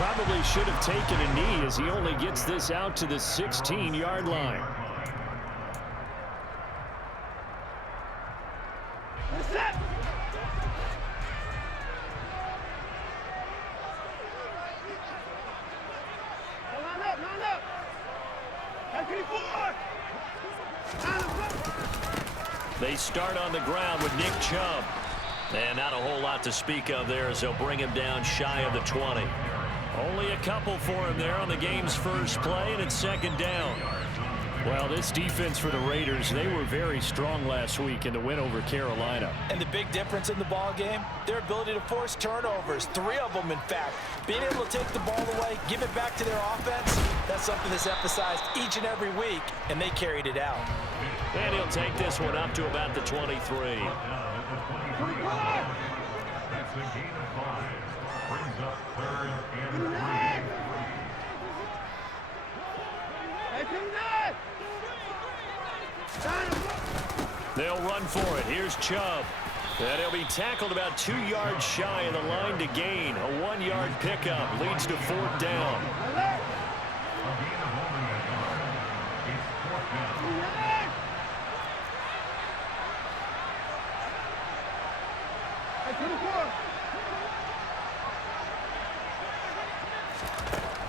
Probably should have taken a knee as he only gets this out to the 16-yard line. They start on the ground with Nick Chubb. And not a whole lot to speak of there as they'll bring him down shy of the 20. Only a couple for him there on the game's first play, and it's second down. Well, this defense for the Raiders, they were very strong last week in the win over Carolina. And the big difference in the ball game, their ability to force turnovers, 3 of them in fact. Being able to take the ball away, give it back to their offense, that's something that's emphasized each and every week, and they carried it out. And he'll take this one up to about the 23. That's a gain of 5. Brings up 3rd and 3. They'll run for it. Here's Chubb. And he'll be tackled about 2 yards shy of the line to gain. A 1-yard pickup leads to 4th down.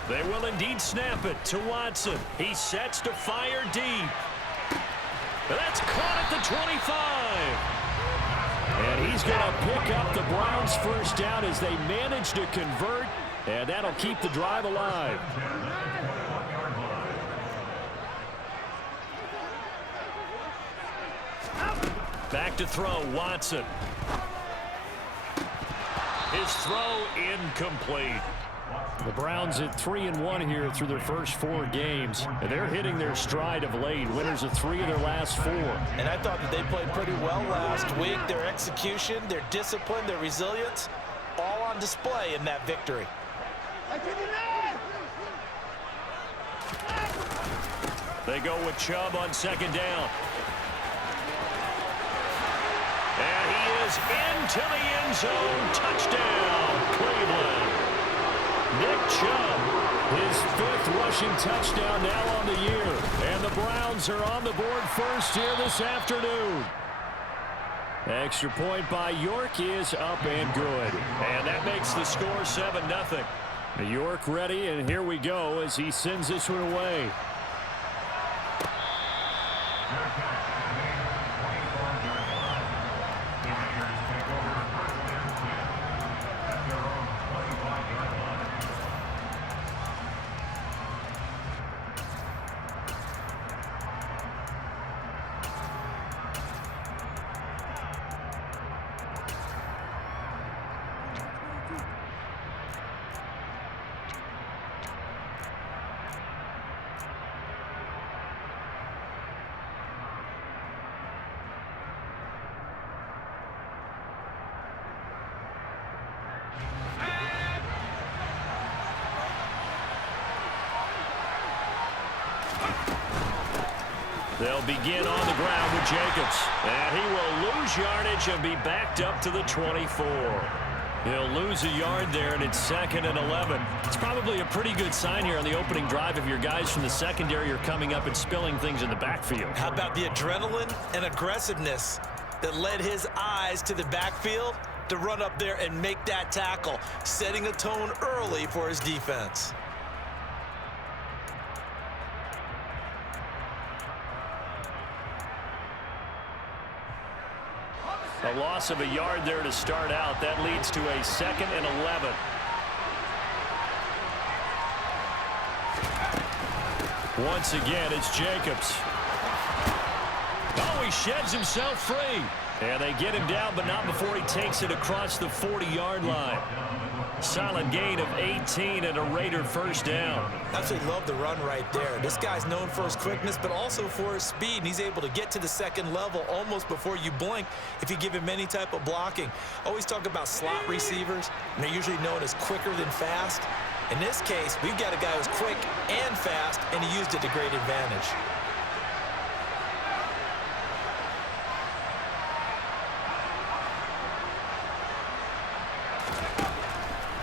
They will indeed snap it to Watson. He sets to fire deep. That's caught at the 25. And he's going to pick up the Browns' first down as they manage to convert. And that'll keep the drive alive. Back to throw, Watson. His throw incomplete. The Browns at 3-1 here through their first 4 games. And they're hitting their stride of late. Winners of 3 of their last 4. And I thought that they played pretty well last week. Their execution, their discipline, their resilience, all on display in that victory. They go with Chubb on second down. And he is into the end zone. Touchdown, Cleveland. Nick Chubb, his 5th rushing touchdown now on the year. And the Browns are on the board first here this afternoon. Extra point by York is up and good. And that makes the score 7-0. York ready, and here we go as he sends this one away. They'll begin on the ground with Jacobs. And he will lose yardage and be backed up to the 24. He'll lose a yard there, and it's 2nd and 11. It's probably a pretty good sign here on the opening drive if your guys from the secondary are coming up and spilling things in the backfield. How about the adrenaline and aggressiveness that led his eyes to the backfield to run up there and make that tackle, setting a tone early for his defense. A loss of a yard there to start out. That leads to a 2nd and 11. Once again, it's Jacobs. Oh, he sheds himself free. And they get him down, but not before he takes it across the 40-yard line. Solid gain of 18 and a Raider first down. Absolutely love the run right there. This guy's known for his quickness, but also for his speed. And he's able to get to the second level almost before you blink if you give him any type of blocking. Always talk about slot receivers, and they're usually known as quicker than fast. In this case, we've got a guy who's quick and fast, and he used it to great advantage.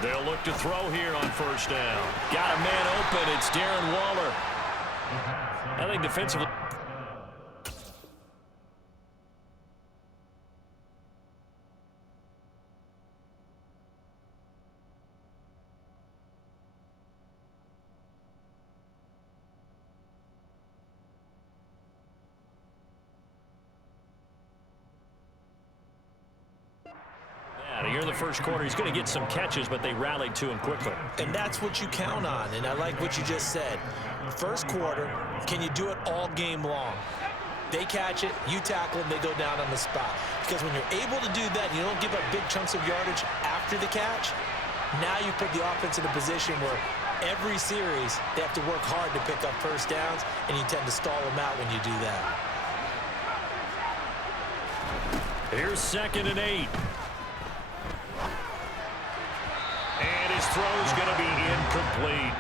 They'll look to throw here on first down. Got a man open. It's Darren Waller. I think defensively. Here in the first quarter, he's going to get some catches, but they rallied to him quickly. And that's what you count on, and I like what you just said. First quarter, can you do it all game long? They catch it, you tackle them, they go down on the spot. Because when you're able to do that, you don't give up big chunks of yardage after the catch, now you put the offense in a position where every series they have to work hard to pick up first downs, and you tend to stall them out when you do that. Here's 2nd and 8. And his throw is going to be incomplete.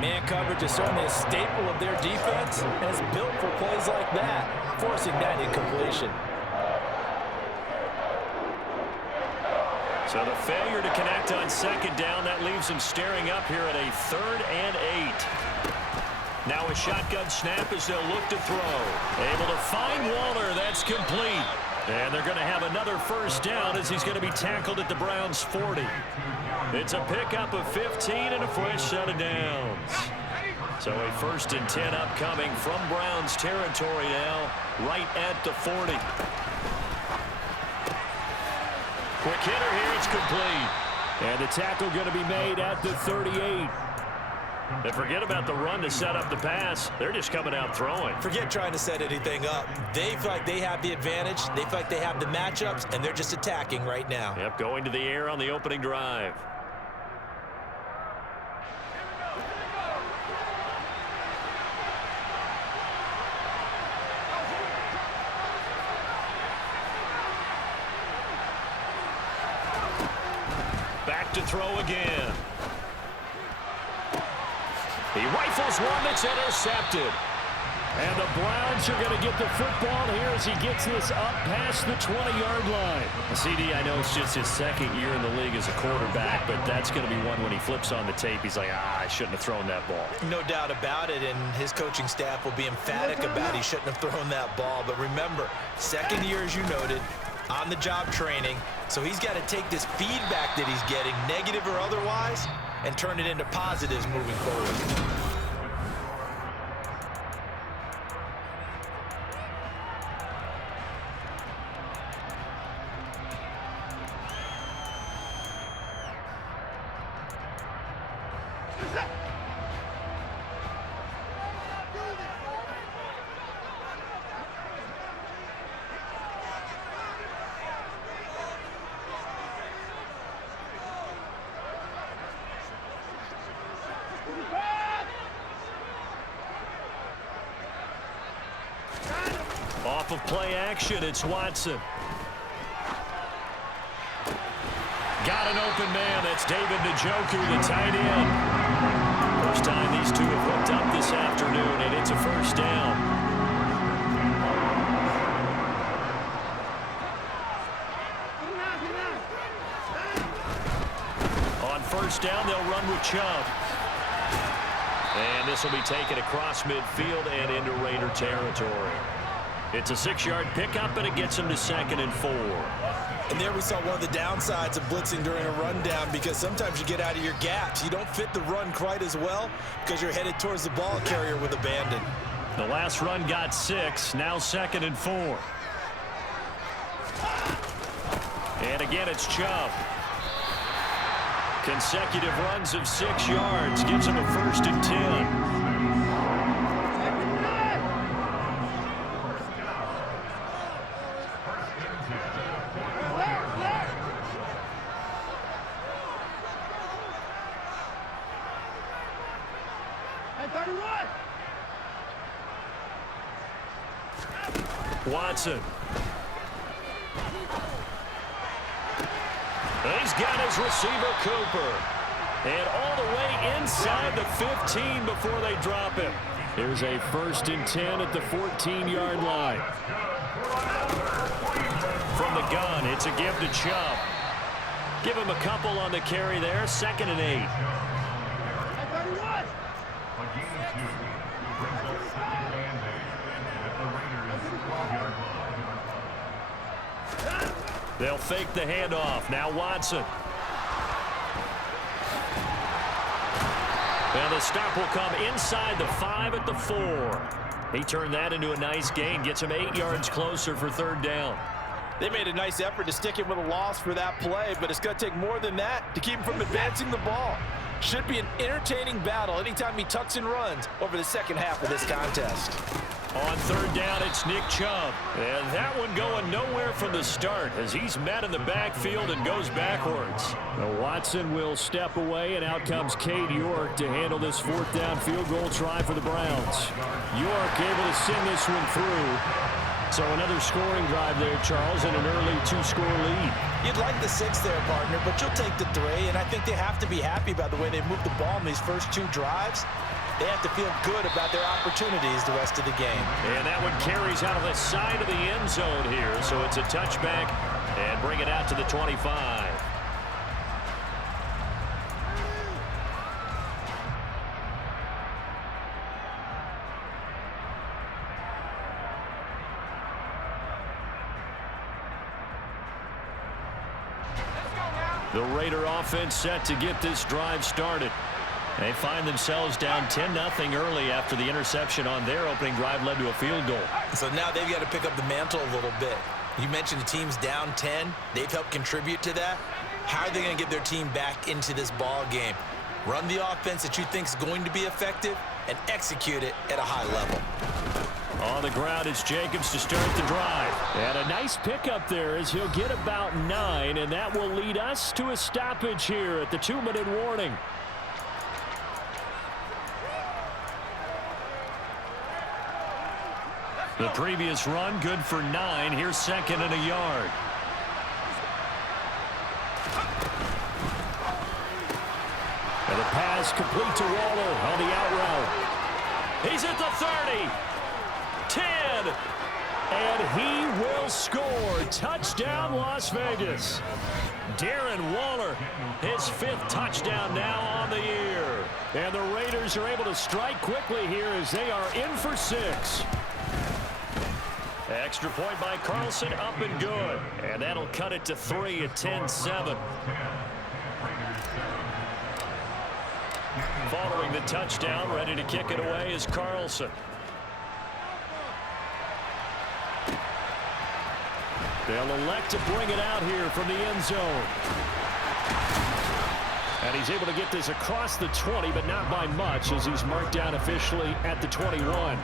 Man coverage is certainly a staple of their defense, and it's built for plays like that, forcing that incompletion. So the failure to connect on 2nd down, that leaves him staring up here at a 3rd and 8. Now a shotgun snap as they'll look to throw. Able to find Waller. That's complete. And they're going to have another first down as he's going to be tackled at the Browns' 40. It's a pickup of 15 and a fresh set of downs. So a 1st and 10 upcoming from Browns territory now, right at the 40. Quick hitter here, it's complete. And the tackle going to be made at the 38. And forget about the run to set up the pass. They're just coming out throwing. Forget trying to set anything up. They feel like they have the advantage. They feel like they have the matchups, and they're just attacking right now. Yep, going to the air on the opening drive. Back to throw again. He rifles one that's intercepted. And the Browns are going to get the football here as he gets this up past the 20-yard line. CD, I know it's just his 2nd year in the league as a quarterback, but that's going to be one when he flips on the tape. He's like, I shouldn't have thrown that ball. No doubt about it, and his coaching staff will be emphatic about he shouldn't have thrown that ball. But remember, 2nd year, as you noted, on-the-job training. So he's got to take this feedback that he's getting, negative or otherwise, and turn it into positives moving forward. Off of play action, it's Watson. Got an open man. That's David Njoku, the tight end. First time these two have hooked up this afternoon, and it's a first down. On first down, they'll run with Chubb. And this will be taken across midfield and into Raider territory. It's a 6-yard pickup, and it gets him to 2nd and 4. And there we saw one of the downsides of blitzing during a rundown, because sometimes you get out of your gaps. You don't fit the run quite as well because you're headed towards the ball carrier with abandon. The last run got 6, now 2nd and 4. And again, it's Chubb. Consecutive runs of 6 yards gives him a 1st and 10. Watson. He's got his receiver, Cooper. And all the way inside the 15 before they drop him. Here's a 1st and 10 at the 14-yard line. From the gun, it's a give to Chubb. Give him a couple on the carry there. 2nd and 8. A gain of 2 brings up 2nd and 8 at the Raiders' 12-yard line. They'll fake the handoff. Now Watson. And the stop will come inside the 5 at the 4. He turned that into a nice gain. Gets him 8 yards closer for 3rd down. They made a nice effort to stick him with a loss for that play, but it's going to take more than that to keep him from advancing the ball. Should be an entertaining battle anytime he tucks and runs over the second half of this contest. On 3rd down, it's Nick Chubb. And that one going nowhere from the start as he's met in the backfield and goes backwards. Now Watson will step away, and out comes Cade York to handle this 4th down field goal try for the Browns. York able to send this one through. So another scoring drive there, Charles, and an early 2-score lead. You'd like the 6 there, partner, but you'll take the 3, and I think they have to be happy about the way they moved the ball in these first 2 drives. They have to feel good about their opportunities the rest of the game. And that one carries out of the side of the end zone here, so it's a touchback and bring it out to the 25. The Raider offense set to get this drive started. They find themselves down 10-0 early after the interception on their opening drive led to a field goal. So now they've got to pick up the mantle a little bit. You mentioned the team's down 10. They've helped contribute to that. How are they going to get their team back into this ball game? Run the offense that you think is going to be effective and execute it at a high level. On the ground, it's Jacobs to start the drive. And a nice pickup there as he'll get about 9, and that will lead us to a stoppage here at the 2-minute warning. The previous run good for 9. Here's 2nd and a yard. And the pass complete to Waller on the out route. He's at the 30. 10. And he will score. Touchdown, Las Vegas. Darren Waller, his 5th touchdown now on the year. And the Raiders are able to strike quickly here as they are in for 6. Extra point by Carlson, up and good. And that'll cut it to 3 at 10-7. Following the touchdown, ready to kick it away is Carlson. They'll elect to bring it out here from the end zone. And he's able to get this across the 20, but not by much as he's marked down officially at the 21.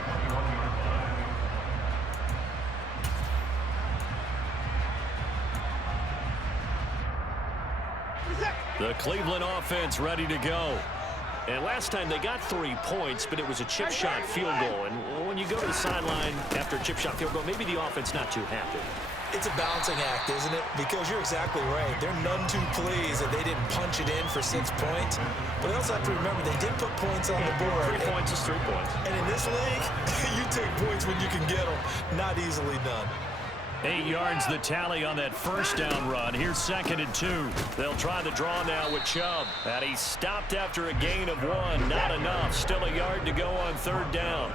The Cleveland offense ready to go. And last time they got 3 points, but it was a chip shot field goal. And when you go to the sideline after a chip shot field goal, maybe the offense not too happy. It's a balancing act, isn't it? Because you're exactly right. They're none too pleased that they didn't punch it in for 6 points. But they also have to remember they did put points on the board. 3 points is 3 points. And in this league, you take points when you can get them. Not easily done. 8 yards the tally on that 1st down run. Here's 2nd and 2. They'll try the draw now with Chubb. And he stopped after a gain of 1. Not enough. Still a yard to go on 3rd down.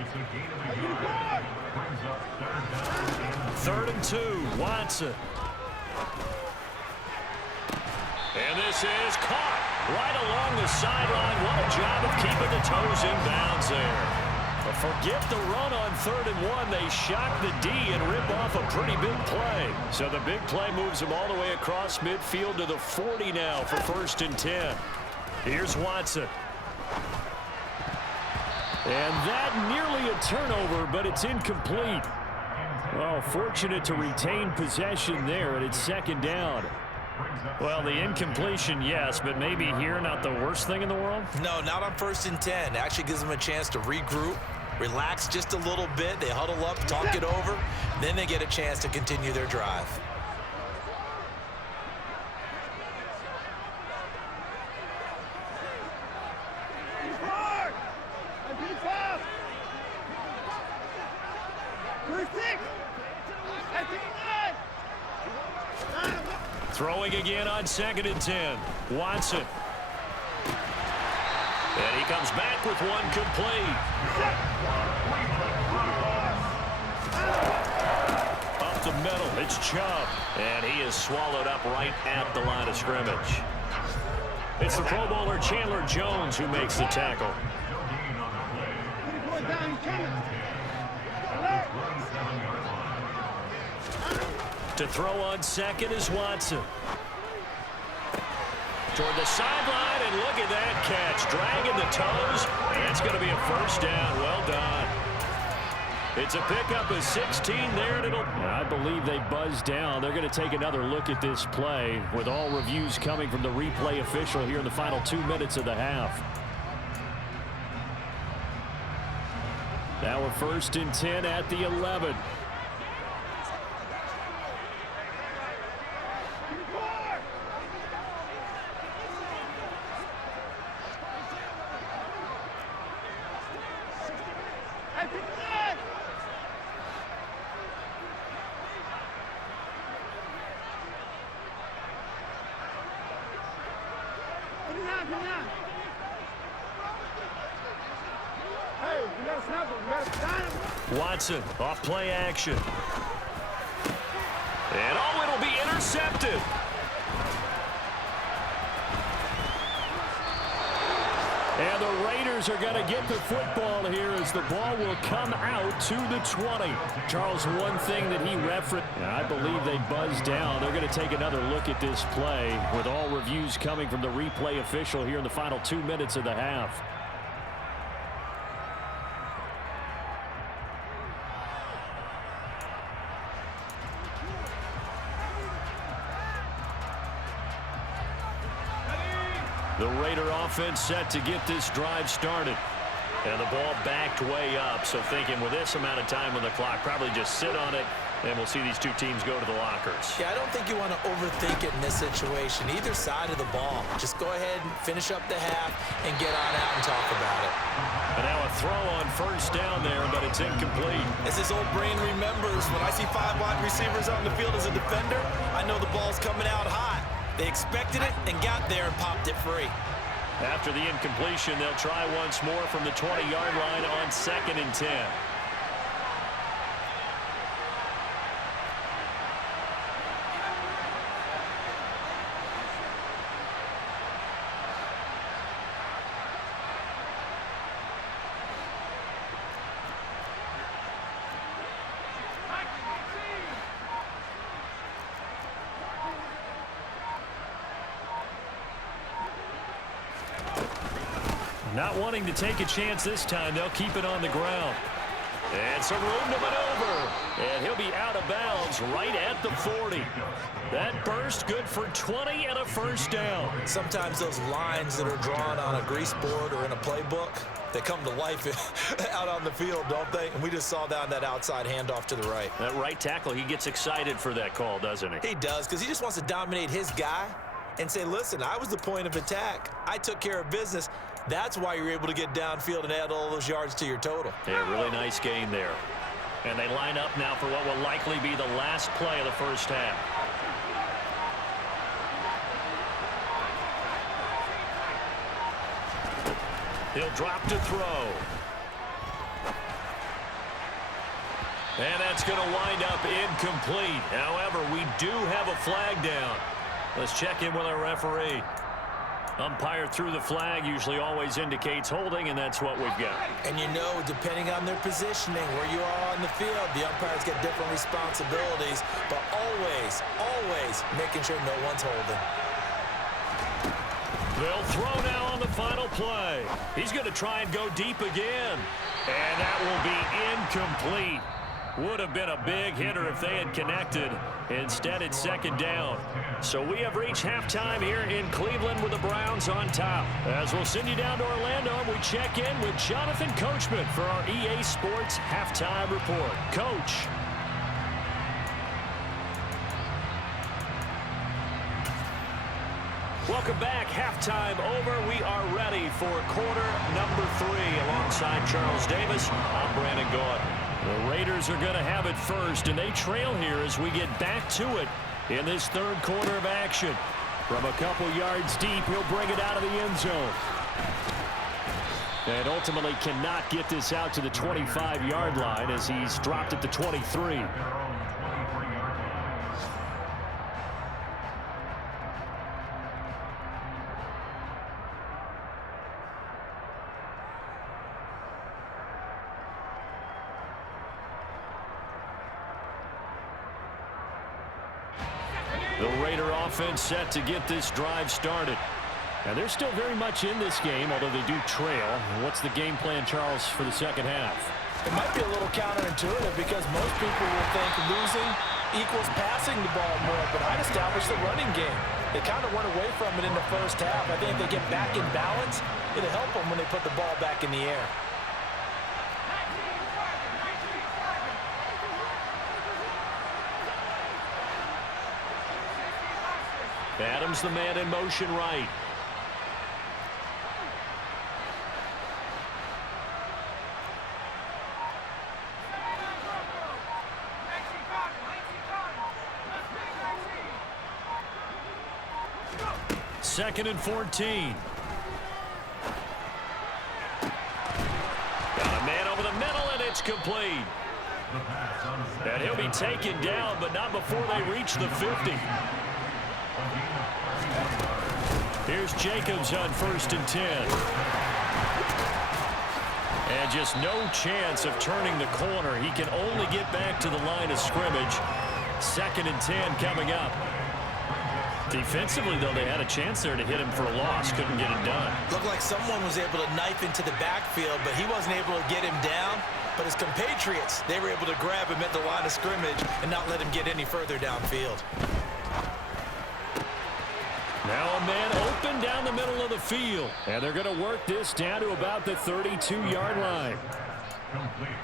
It's a gain of a yard. Brings up 3rd and 2. Watson. And this is caught right along the sideline. What a job of keeping the toes in bounds there. But forget the run on 3rd and 1. They shock the D and rip off a pretty big play. So the big play moves them all the way across midfield to the 40 now for 1st and 10. Here's Watson. And that nearly a turnover, but it's incomplete. Well, fortunate to retain possession there, and it's 2nd down. Well, the incompletion, yes, but maybe here not the worst thing in the world? No, not on 1st and 10. Actually gives them a chance to regroup, relax just a little bit. They huddle up, talk it over. Then they get a chance to continue their drive. Throwing again on 2nd and 10. Watson. And he comes back with one complete. Up the middle, it's Chubb. And he is swallowed up right at the line of scrimmage. It's the Pro Bowler Chandler Jones who makes the tackle. To throw on 2nd is Watson. Toward the sideline, and look at that catch. Dragging the toes. That's going to be a first down. Well done. It's a pickup of 16 there, and I believe they buzzed down. They're going to take another look at this play with all reviews coming from the replay official here in the final 2 minutes of the half. Now a 1st and 10 at the 11. Watson off play action. And it'll be intercepted. And the Raiders are going to get the football here as the ball will come out to the 20. Charles, one thing that he referenced, I believe they buzzed down. They're going to take another look at this play with all reviews coming from the replay official here in the final 2 minutes of the half. The Raider offense set to get this drive started. And the ball backed way up. So thinking with this amount of time on the clock, probably just sit on it, and we'll see these two teams go to the lockers. Yeah, I don't think you want to overthink it in this situation. Either side of the ball. Just go ahead and finish up the half and get on out and talk about it. And now a throw on 1st down there, but it's incomplete. As his old brain remembers, when I see 5 wide receivers on the field as a defender, I know the ball's coming out hot. They expected it and got there and popped it free. After the incompletion, they'll try once more from the 20-yard line on 2nd and 10. Not wanting to take a chance this time, they'll keep it on the ground. And some room to maneuver. And he'll be out of bounds right at the 40. That burst good for 20 and a 1st down. Sometimes those lines that are drawn on a grease board or in a playbook, they come to life out on the field, don't they? And we just saw that on that outside handoff to the right. That right tackle, he gets excited for that call, doesn't he? He does, because he just wants to dominate his guy and say, listen, I was the point of attack. I took care of business. That's why you're able to get downfield and add all those yards to your total. Yeah, really nice gain there. And they line up now for what will likely be the last play of the 1st half. He'll drop to throw. And that's going to wind up incomplete. However, we do have a flag down. Let's check in with our referee. Umpire threw the flag, usually always indicates holding, and that's what we've got. And you know, depending on their positioning, where you are on the field, the umpires get different responsibilities, but always, always making sure no one's holding. They'll throw now on the final play. He's going to try and go deep again. And that will be incomplete. Would have been a big hitter if they had connected. Instead, it's 2nd down. So we have reached halftime here in Cleveland with the Browns on top. As we'll send you down to Orlando, we check in with Jonathan Coachman for our EA Sports Halftime Report. Coach. Welcome back. Halftime over. We are ready for quarter number 3. Alongside Charles Davis, I'm Brandon Gaudin. The Raiders are going to have it first, and they trail here as we get back to it in this third quarter of action. From a couple yards deep, he'll bring it out of the end zone. And ultimately cannot get this out to the 25-yard line as he's dropped at the 23. The Raider offense set to get this drive started. And they're still very much in this game, although they do trail. What's the game plan, Charles, for the second half? It might be a little counterintuitive because most people will think losing equals passing the ball more, but I'd establish the running game. They kind of went away from it in the first half. I think if they get back in balance, it'll help them when they put the ball back in the air. Adams, the man in motion right. Second and 14. Got a man over the middle, and it's complete. And he'll be taken down, but not before they reach the 50. Here's Jacobs on 1st and 10. And just no chance of turning the corner. He can only get back to the line of scrimmage. 2nd and 10 coming up. Defensively, though, they had a chance there to hit him for a loss. Couldn't get it done. Looked like someone was able to knife into the backfield, but he wasn't able to get him down. But his compatriots, they were able to grab him at the line of scrimmage and not let him get any further downfield. Now a man open down the middle of the field. And they're going to work this down to about the 32-yard line.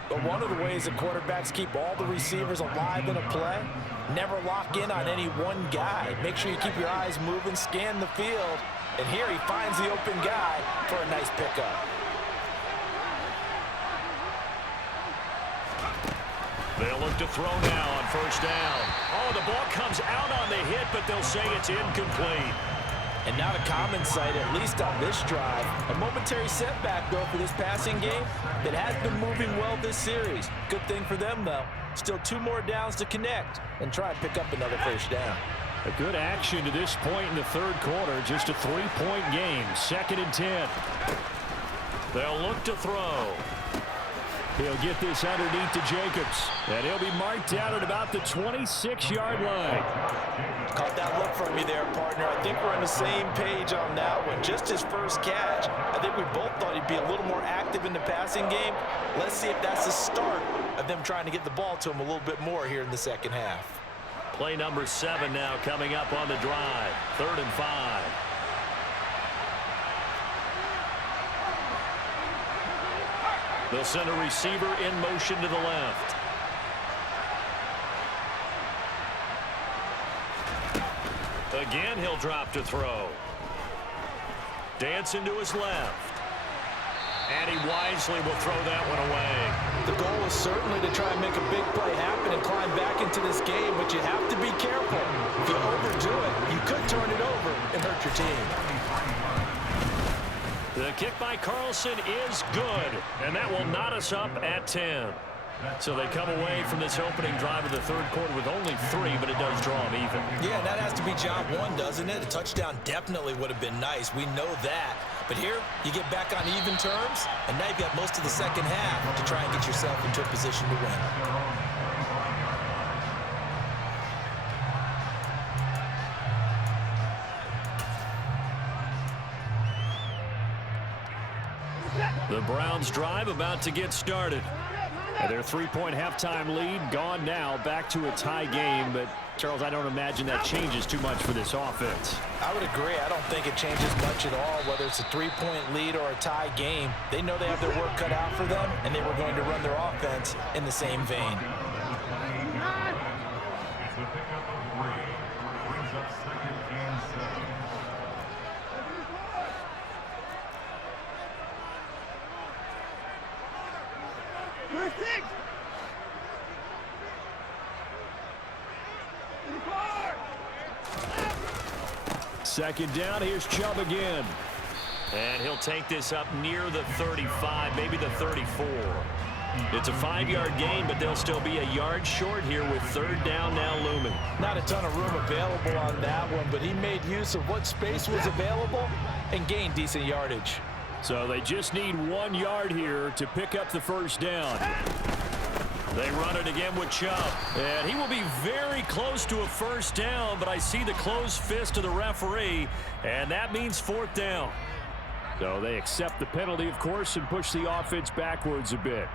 But one of the ways that quarterbacks keep all the receivers alive in a play, never lock in on any one guy. Make sure you keep your eyes moving, scan the field. And here he finds the open guy for a nice pickup. They'll look to throw now on 1st down. Oh, the ball comes out on the hit, but they'll say it's incomplete. And not a common sight, at least on this drive. A momentary setback, though, for this passing game that has been moving well this series. Good thing for them, though. Still 2 more downs to connect and try and pick up another 1st down. A good action to this point in the 3rd quarter. Just a 3-point game. 2nd and 10. They'll look to throw. He'll get this underneath to Jacobs. And he'll be marked down at about the 26-yard line. Caught that look from me there, partner. I think we're on the same page on that one. Just his first catch. I think we both thought he'd be a little more active in the passing game. Let's see if that's the start of them trying to get the ball to him a little bit more here in the second half. Play number 7 now coming up on the drive. 3rd and 5. They'll send a receiver in motion to the left. Again, he'll drop to throw. Dancing to his left. And he wisely will throw that one away. The goal is certainly to try and make a big play happen and climb back into this game, but you have to be careful. If you overdo it, you could turn it over and hurt your team. The kick by Carlson is good, and that will knot us up at 10. So they come away from this opening drive of the 3rd quarter with only 3, but it does draw them even. Yeah, that has to be job 1, doesn't it? A touchdown definitely would have been nice. We know that. But here, you get back on even terms, and now you've got most of the second half to try and get yourself into a position to win. The Browns drive about to get started. And their 3-point halftime lead gone now, back to a tie game. But, Charles, I don't imagine that changes too much for this offense. I would agree. I don't think it changes much at all, whether it's a 3-point lead or a tie game. They know they have their work cut out for them, and they were going to run their offense in the same vein. It's a pickup of 3. Brings up 2nd and 7. Second down, here's Chubb again. And he'll take this up near the 35, maybe the 34. It's a 5-yard gain, but they'll still be a yard short here with third down now looming. Not a ton of room available on that one, but he made use of what space was available and gained decent yardage. So they just need 1 yard here to pick up the first down. They run it again with Chubb. And he will be very close to a first down, but I see the closed fist of the referee, and that means fourth down. So they accept the penalty, of course, and push the offense backwards a bit.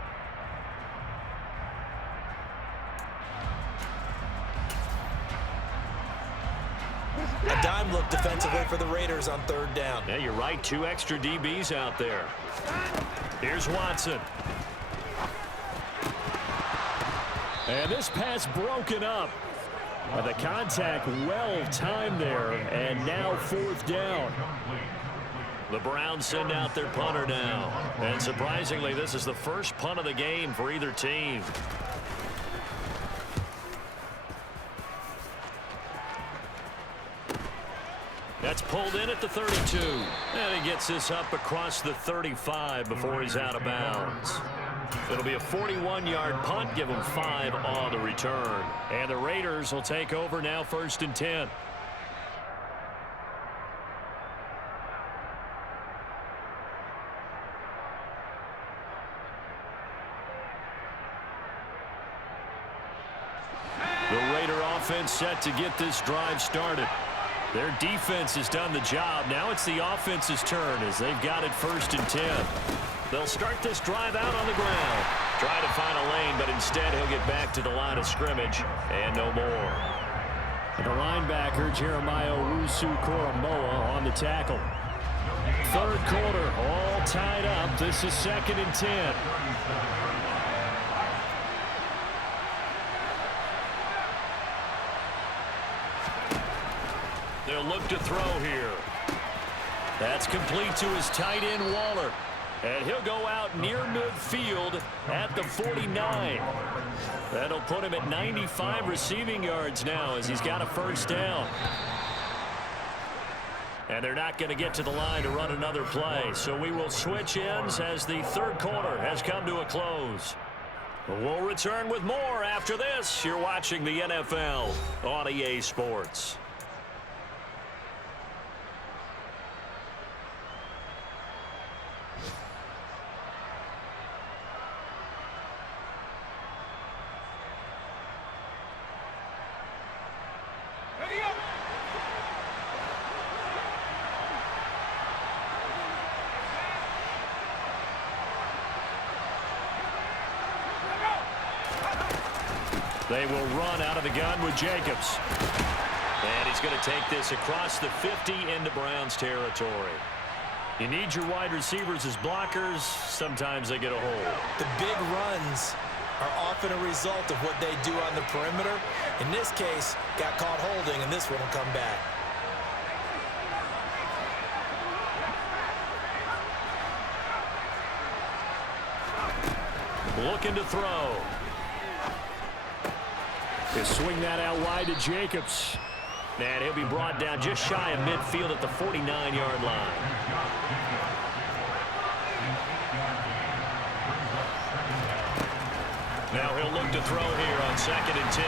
A dime look defensively for the Raiders on third down. Yeah, you're right. 2 extra DBs out there. Here's Watson. And this pass broken up. The contact well timed there, and now fourth down. The Browns send out their punter now. And surprisingly, this is the first punt of the game for either team. That's pulled in at the 32. And he gets this up across the 35 before he's out of bounds. It'll be a 41-yard punt, give him 5 on the return. And the Raiders will take over now, 1st and 10. The Raider offense set to get this drive started. Their defense has done the job. Now it's the offense's turn as they've got it 1st and 10. They'll start this drive out on the ground. Try to find a lane, but instead he'll get back to the line of scrimmage and no more. And the linebacker, Jeremiah Owusu-Koramoah, on the tackle. Third quarter, all tied up. This is 2nd and 10. They'll look to throw here. That's complete to his tight end, Waller. And he'll go out near midfield at the 49. That'll put him at 95 receiving yards now as he's got a first down. And they're not going to get to the line to run another play. So we will switch ends as the third quarter has come to a close. We'll return with more after this. You're watching the NFL on EA Sports. They will run out of the gun with Jacobs. And he's going to take this across the 50 into Browns territory. You need your wide receivers as blockers. Sometimes they get a hold. The big runs are often a result of what they do on the perimeter. In this case, got caught holding, and this one will come back. Looking to throw. He'll swing that out wide to Jacobs. And he'll be brought down just shy of midfield at the 49-yard line. Now he'll look to throw here on 2nd and 10.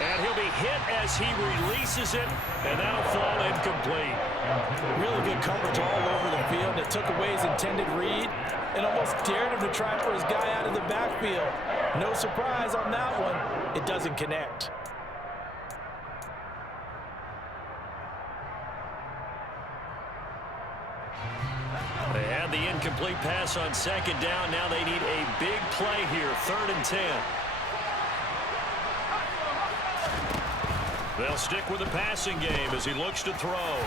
And he'll be hit as he releases it, and that'll fall incomplete. Really good coverage all over the field. It took away his intended read and almost dared him to try for his guy out of the backfield. No surprise on that one. It doesn't connect. They had the incomplete pass on 2nd down. Now they need a big play here, 3rd and 10. They'll stick with the passing game as he looks to throw.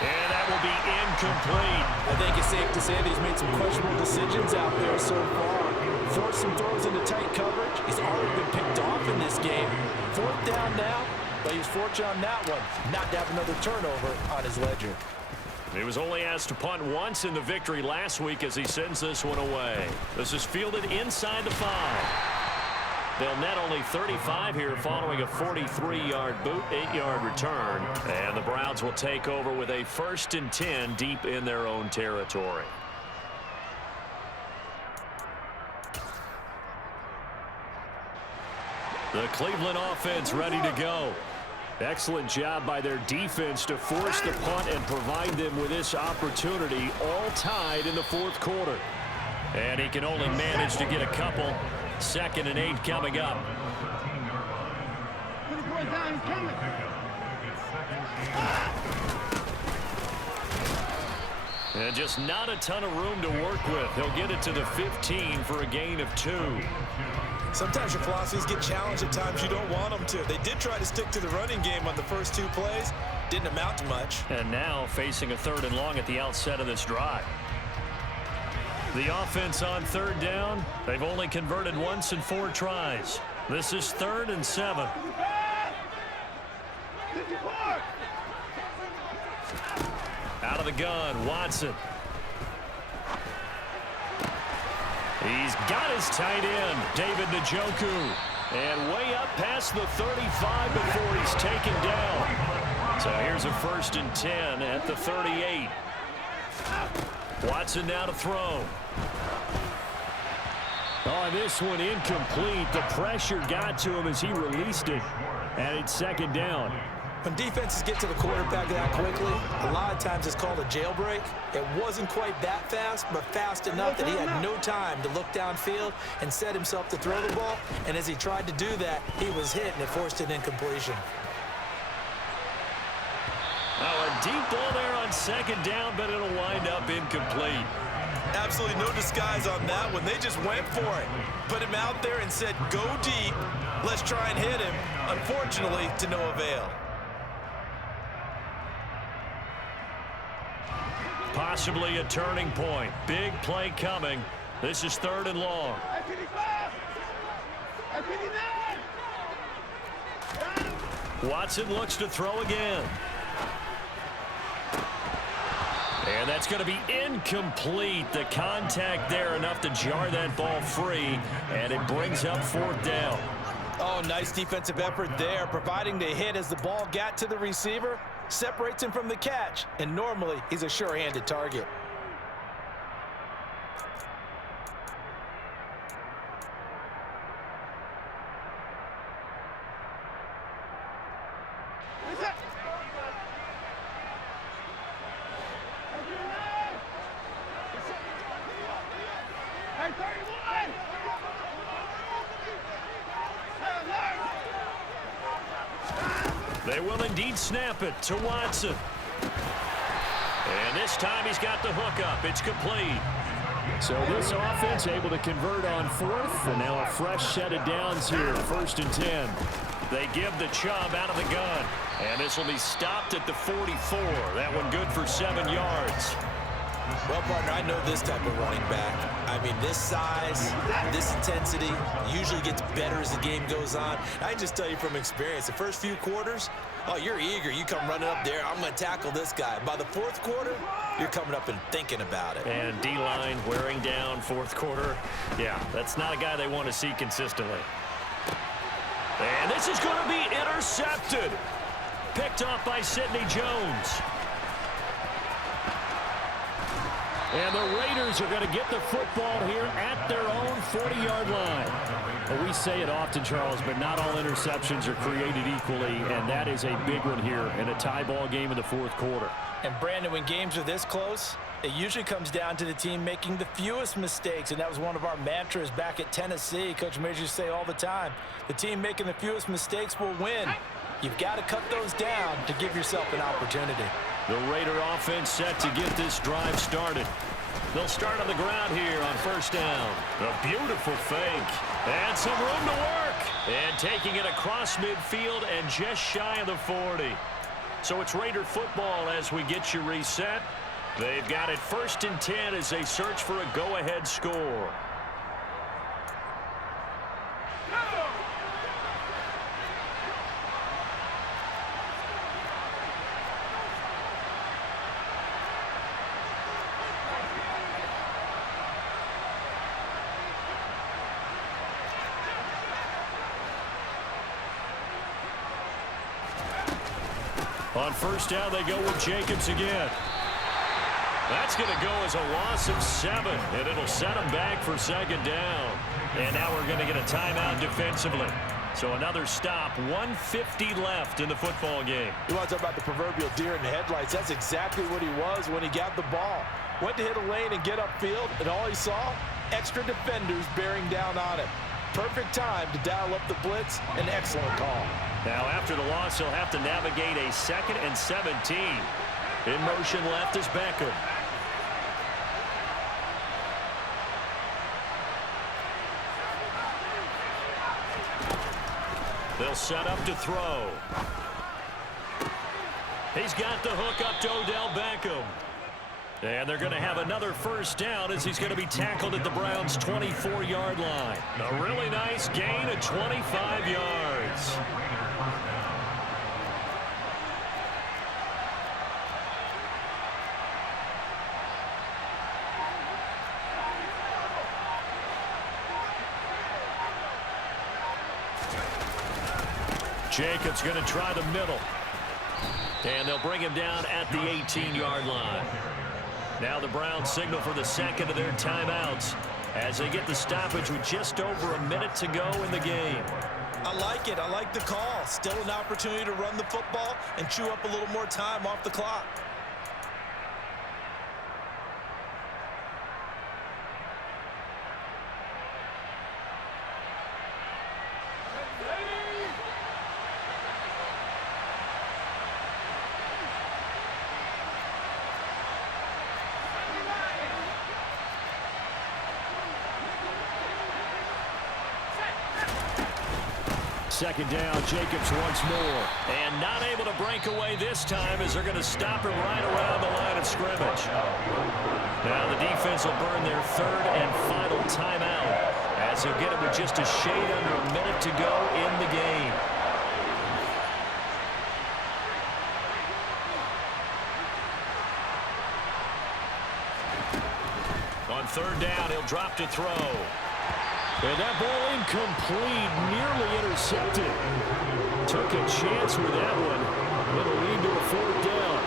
And that will be incomplete. I think it's safe to say that he's made some questionable decisions out there so far. Forced some throws into tight coverage. He's already been picked off in this game. 4th down now, but he was fortunate on that one not to have another turnover on his ledger. He was only asked to punt once in the victory last week as he sends this one away. This is fielded inside the 5. They'll net only 35 here following a 43-yard boot, 8-yard return. And the Browns will take over with a 1st and 10 deep in their own territory. The Cleveland offense ready to go. Excellent job by their defense to force the punt and provide them with this opportunity, all tied in the 4th quarter. And he can only manage to get a couple. 2nd and 8 coming up. And just not a ton of room to work with. He'll get it to the 15 for a gain of 2. Sometimes your philosophies get challenged at times you don't want them to. They did try to stick to the running game on the first 2 plays. Didn't amount to much. And now facing a 3rd and long at the outset of this drive. The offense on 3rd down. They've only converted once in 4 tries. This is 3rd and 7. Out of the gun, Watson. He's got his tight end, David Njoku. And way up past the 35 before he's taken down. So here's a 1st and 10 at the 38. Watson now to throw. Oh, this one incomplete. The pressure got to him as he released it. And it's 2nd down. When defenses get to the quarterback that quickly, a lot of times it's called a jailbreak. It wasn't quite that fast, but fast enough that he had no time to look downfield and set himself to throw the ball. And as he tried to do that, he was hit, and it forced an incompletion. Oh, a deep ball there on 2nd down, but it'll wind up incomplete. Absolutely no disguise on that one. They just went for it. Put him out there and said, go deep. Let's try and hit him. Unfortunately, to no avail. Possibly a turning point. Big play coming. This is 3rd and long. Watson looks to throw again. And that's going to be incomplete. The contact there enough to jar that ball free. And it brings up 4th down. Oh, nice defensive effort there, providing the hit as the ball got to the receiver, separates him from the catch, and normally he's a sure-handed target. They will indeed snap it to Watson. And this time he's got the hook up. It's complete. So this offense able to convert on 4th, and now a fresh set of downs here, 1st and 10. They give the Chubb out of the gun, and this will be stopped at the 44. That one good for 7 yards. Well, partner, I know this type of running back. I mean, this size, this intensity usually gets better as the game goes on. I can just tell you from experience, the first few quarters, oh, you're eager. You come running up there, I'm going to tackle this guy. By the 4th quarter, you're coming up and thinking about it. And D-line wearing down 4th quarter. Yeah, that's not a guy they want to see consistently. And this is going to be intercepted. Picked off by Sidney Jones. And the Raiders are going to get the football here at their own 40-yard line. Well, we say it often, Charles, but not all interceptions are created equally, and that is a big one here in a tie ball game in the 4th quarter. And, Brandon, when games are this close, it usually comes down to the team making the fewest mistakes, and that was one of our mantras back at Tennessee. Coach Majors used to say all the time, the team making the fewest mistakes will win. You've got to cut those down to give yourself an opportunity. The Raider offense set to get this drive started. They'll start on the ground here on 1st down. A beautiful fake. And some room to work. And taking it across midfield and just shy of the 40. So it's Raider football as we get you reset. They've got it 1st and 10 as they search for a go-ahead score. On first down, they go with Jacobs again. That's going to go as a loss of 7, and it'll set them back for second down. And now we're going to get a timeout defensively. So another stop, 1:50 left in the football game. You want to talk about the proverbial deer in the headlights? That's exactly what he was when he got the ball. Went to hit a lane and get upfield, and all he saw, extra defenders bearing down on him. Perfect time to dial up the blitz. An excellent call. Now after the loss, he'll have to navigate a 2nd and 17. In motion left is Beckham. They'll set up to throw. He's got the hook up to Odell Beckham. And they're going to have another first down as he's going to be tackled at the Browns' 24-yard line. A really nice gain of 25 yards. Jacobs going to try the middle. And they'll bring him down at the 18-yard line. Now the Browns signal for the second of their timeouts as they get the stoppage with just over a minute to go in the game. I like it. I like the call. Still an opportunity to run the football and chew up a little more time off the clock. Second down, Jacobs once more. And not able to break away this time as they're going to stop him right around the line of scrimmage. Now the defense will burn their 3rd and final timeout as they'll get it with just a shade under a minute to go in the game. On 3rd down, he'll drop to throw. And that ball incomplete, nearly intercepted. Took a chance with that one. It'll lead to a 4th down.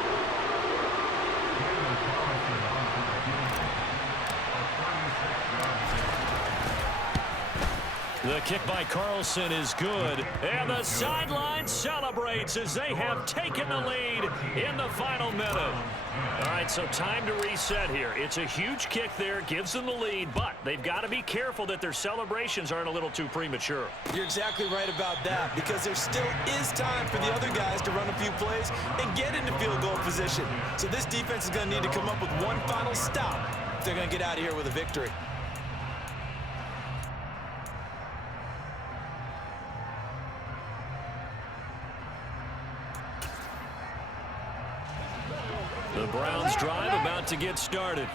The kick by Carlson is good. And the sideline celebrates as they have taken the lead in the final minute. All right, so time to reset here. It's a huge kick there, gives them the lead, but they've got to be careful that their celebrations aren't a little too premature. You're exactly right about that, because there still is time for the other guys to run a few plays and get into field goal position. So this defense is going to need to come up with one final stop if they're going to get out of here with a victory. The Browns drive about to get started.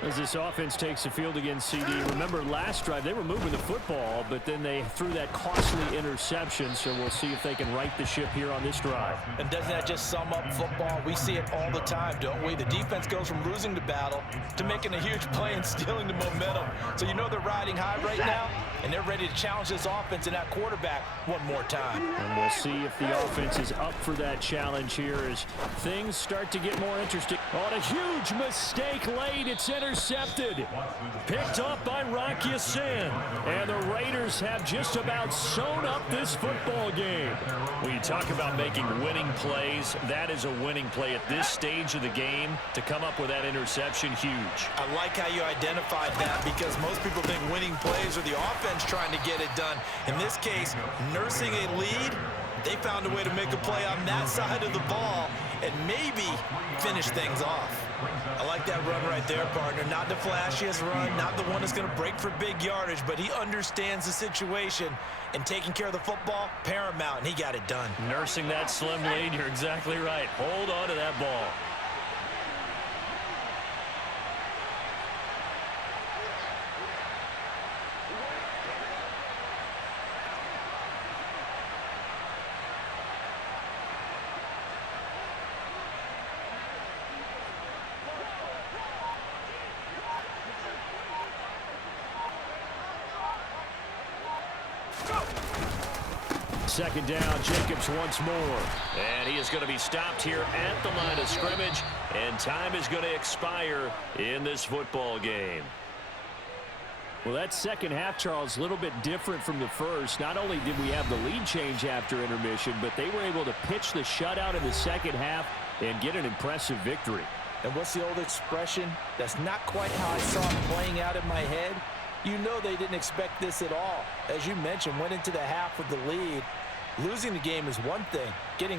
As this offense takes the field against CD. Remember, last drive, they were moving the football, but then they threw that costly interception, so we'll see if they can right the ship here on this drive. And doesn't that just sum up football? We see it all the time, don't we? The defense goes from losing the battle to making a huge play and stealing the momentum. So you know they're riding high right now, and they're ready to challenge this offense and that quarterback one more time. And we'll see if the offense is up for that challenge here as things start to get more interesting. On a huge mistake late, it's intercepted. Picked up by Rocky Sin. And the Raiders have just about sewn up this football game. When you talk about making winning plays, that is a winning play at this stage of the game. To come up with that interception, huge. I like how you identified that, because most people think winning plays are the offense trying to get it done. In this case, nursing a lead, they found a way to make a play on that side of the ball and maybe finish things off. I like that run right there, partner. Not the flashiest run, not the one that's going to break for big yardage, but he understands the situation, and taking care of the football, paramount, and he got it done. Nursing that slim lead, you're exactly right. Hold on to that ball. second down. Jacobs once more. And he is going to be stopped here at the line of scrimmage. And time is going to expire in this football game. Well, that second half, Charles, a little bit different from the first. Not only did we have the lead change after intermission, but they were able to pitch the shutout in the second half and get an impressive victory. And what's the old expression? That's not quite how I saw it playing out in my head. You know they didn't expect this at all. As you mentioned, went into the half with the lead. Losing the game is one thing. Getting